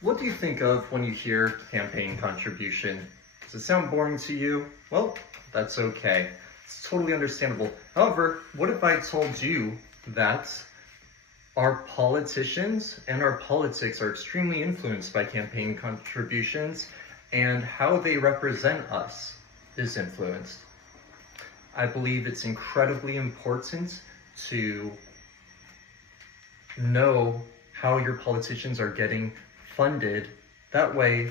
What do you think of when you hear campaign contribution? Does it sound boring to you? Well, that's okay. It's totally understandable. However, what if I told you that our politicians and our politics are extremely influenced by campaign contributions and how they represent us is influenced? I believe it's incredibly important to know how your politicians are getting funded. That way,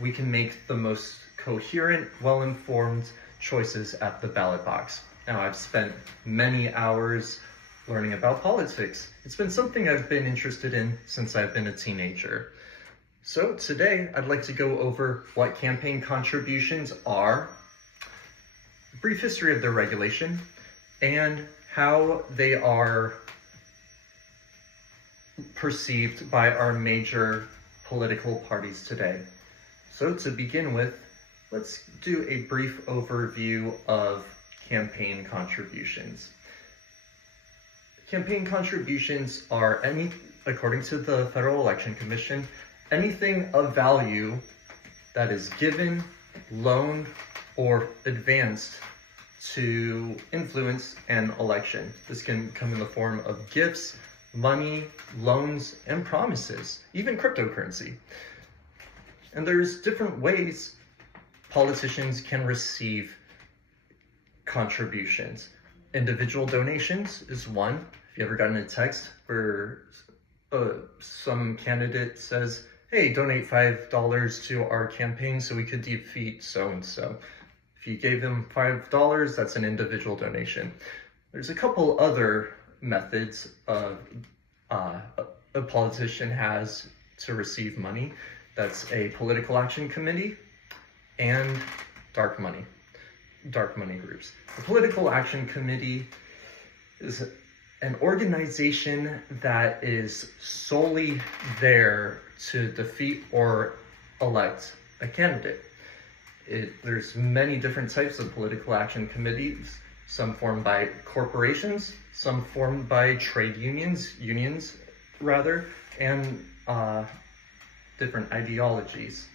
we can make the most coherent, well-informed choices at the ballot box. Now, I've spent many hours learning about politics. It's been something I've been interested in since I've been a teenager. So today, I'd like to go over what campaign contributions are, a brief history of their regulation, and how they are perceived by our major political parties today. So to begin with, let's do a brief overview of campaign contributions. Campaign contributions are according to the Federal Election Commission, anything of value that is given, loaned, or advanced to influence an election. This can come in the form of gifts, money, loans, and promises, even cryptocurrency. And there's different ways politicians can receive contributions. Individual donations is one. If you ever gotten a text where some candidate says, hey, donate $5 to our campaign so we could defeat so-and-so. If you gave them $5, that's an individual donation. There's a couple other methods a politician has to receive money. That's a political action committee and dark money groups. The political action committee is an organization that is solely there to defeat or elect a candidate. There's many different types of political action committees, some formed by corporations, some formed by trade unions, and different ideologies.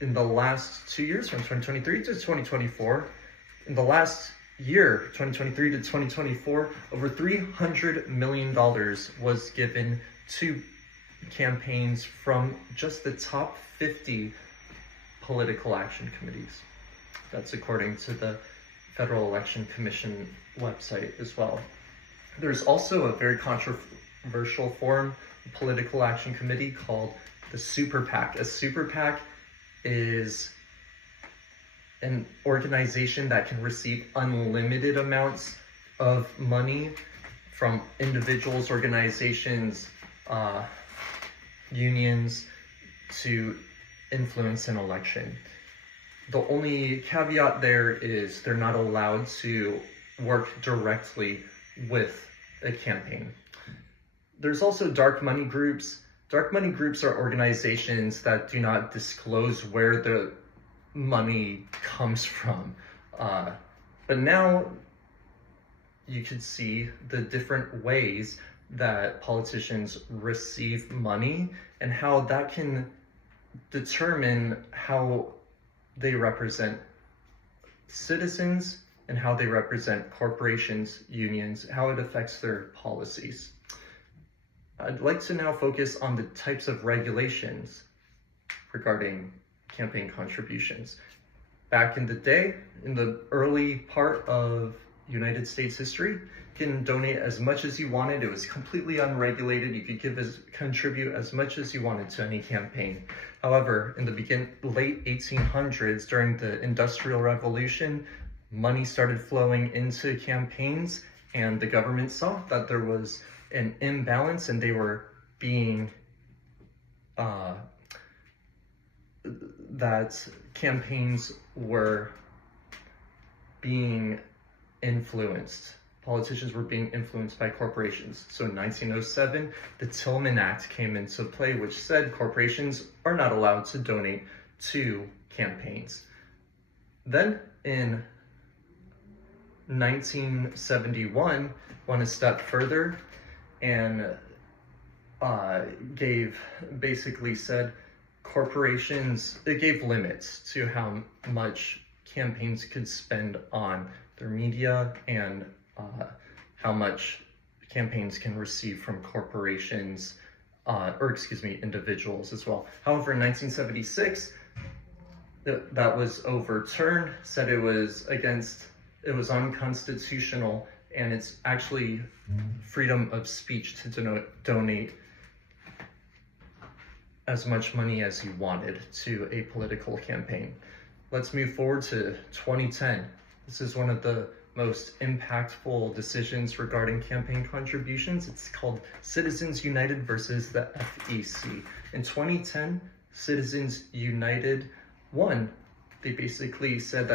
In the last 2 years, from 2023 to 2024, in the last year, 2023 to 2024, over $300 million was given to campaigns from just the top 50 political action committees. That's according to the Federal Election Commission website as well. There's also a very controversial form of political action committee called the Super PAC. A Super PAC is an organization that can receive unlimited amounts of money from individuals, organizations, unions to influence an election. The only caveat there is they're not allowed to work directly with a campaign. There's also dark money groups. Dark money groups are organizations that do not disclose where the money comes from. But now you could see the different ways that politicians receive money and how that can determine how they represent citizens and how they represent corporations, unions, how it affects their policies. I'd like to now focus on the types of regulations regarding campaign contributions. Back in the day, in the early part of United States history, you can donate as much as you wanted. It was completely unregulated. You could contribute as much as you wanted to any campaign. However, in the late 1800s, during the Industrial Revolution, money started flowing into campaigns, and the government saw that there was an imbalance and they were being that campaigns were being influenced. Politicians were being influenced by corporations. So in 1907, the Tillman Act came into play, which said corporations are not allowed to donate to campaigns. Then in 1971, went a step further and basically said corporations, it gave limits to how much campaigns could spend on their media and how much campaigns can receive from corporations, individuals as well. However, in 1976, that was overturned, said it was unconstitutional, and it's actually freedom of speech to donate as much money as you wanted to a political campaign. Let's move forward to 2010. This is one of the most impactful decisions regarding campaign contributions. It's called Citizens United versus the FEC. In 2010, Citizens United won. They basically said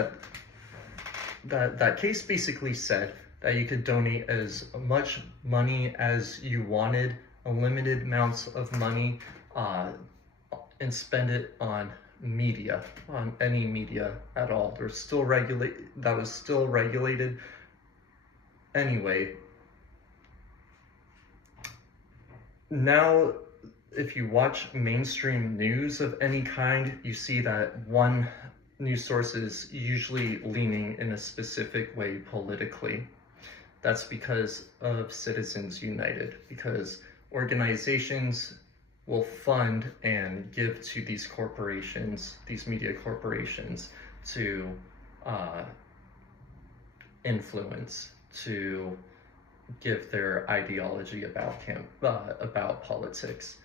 that case basically said that you could donate as much money as you wanted, unlimited amounts of money, and spend it on media, on any media at all. That was still regulated anyway. Now, if you watch mainstream news of any kind, you see that one news source is usually leaning in a specific way politically. That's because of Citizens United, because organizations will fund and give to these corporations, these media corporations, to influence, to give their ideology about politics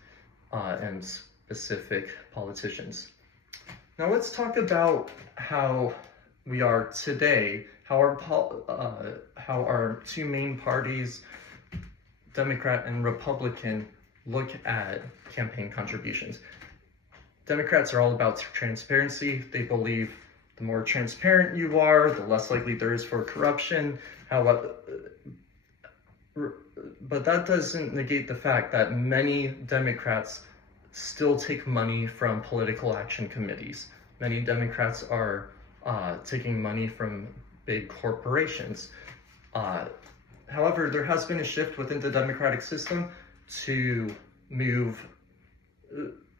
and specific politicians. Now let's talk about how we are today, how our two main parties, Democrat and Republican, look at campaign contributions. Democrats are all about transparency. They believe the more transparent you are, the less likely there is for corruption. But that doesn't negate the fact that many Democrats still take money from political action committees. Many Democrats are taking money from big corporations. However, there has been a shift within the democratic system to move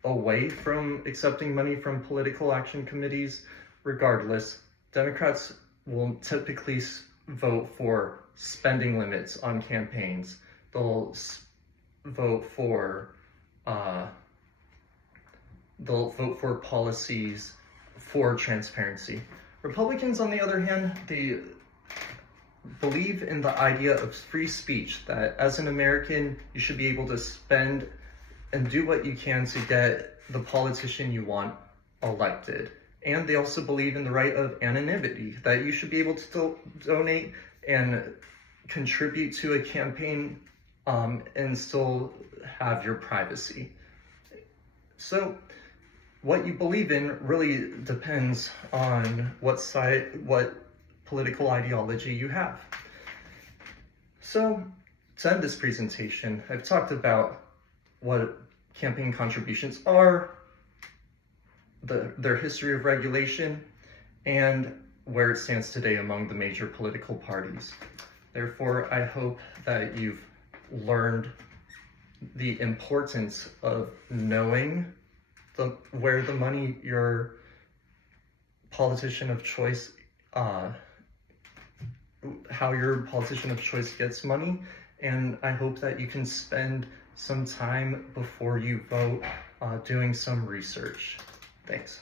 away from accepting money from political action committees. Regardless, Democrats will typically vote for spending limits on campaigns. They'll vote for policies for transparency. Republicans, on the other hand, they believe in the idea of free speech, that as an American, you should be able to spend and do what you can to get the politician you want elected. And they also believe in the right of anonymity, that you should be able to still donate and contribute to a campaign and still have your privacy. So what you believe in really depends on what political ideology you have. So to end this presentation, I've talked about what campaign contributions are, their history of regulation, and where it stands today among the major political parties. Therefore, I hope that you've learned the importance of knowing where the money your politician of choice, how your politician of choice gets money, and I hope that you can spend some time before you vote doing some research. Thanks.